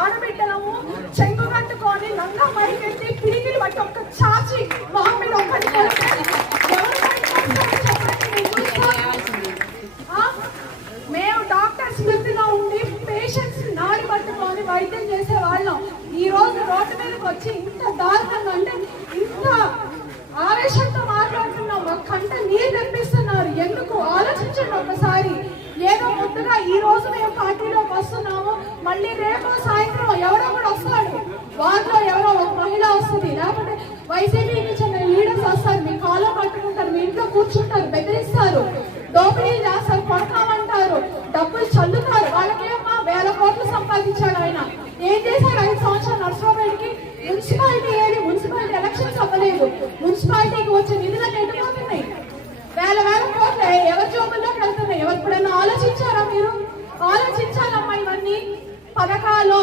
ఆడబిడ్డలము చెంగు కట్టుకొని లంగా మైకెత్తి పిడికిలు బట్టి ఒక్క చాచి మొహం మీద ఒక్కటి మేము డాక్టర్స్ వృత్తిలో ఉండి పేషెంట్స్ నాడి పట్టుకొని వైద్యం చేసే వాళ్ళం. ఈ రోజు రోడ్డు మీదకి వచ్చి ఇంత దారుణంగా అంటే ఇంత ఆవేశంతో మాట్లాడుతున్నాం. మా కంట నీరు తెప్పిస్తున్నారు. ఎందుకు ఆలోచించండి ఒకసారి. ఏదో ముందుగా ఈ రోజు మేము పార్టీలోకి వస్తున్నాము, మళ్ళీ రేపు సాయంత్రం ఎవరో కూడా వస్తాడు, వారిలో ఎవరో ఒక మహిళ వస్తుంది, లేకపోతే వైసీపీకి చెందిన లీడర్స్ వస్తారు, మీ కాలం పట్టుకుంటారు, మీ ఇంట్లో కూర్చుంటారు, బెదిరిస్తారు, దోపిడీ చేస్తారు, కొడతామంటారు, డబ్బులు చల్లుతారు. వాళ్ళకేమో 1000 కోట్లు సంపాదించాడు ఆయన. ఏం చేశారు 5 సంవత్సరాలు నర్సరావుపేటకి? మున్సిపాలిటీ ఏది? మున్సిపాలిటీ ఎలక్షన్స్ అవ్వలేదు. మున్సిపాలిటీకి వచ్చే నిధులను ఎటుపోతున్నాయి? 1000 కోట్లు ఎవరి జోబుల్లోకి వెళ్తున్నాయి? ఎవరిప్పుడైనా ఆలోచించారా మీరు? ఆలోచించాలమ్మా. ఇవన్నీ పథకాలు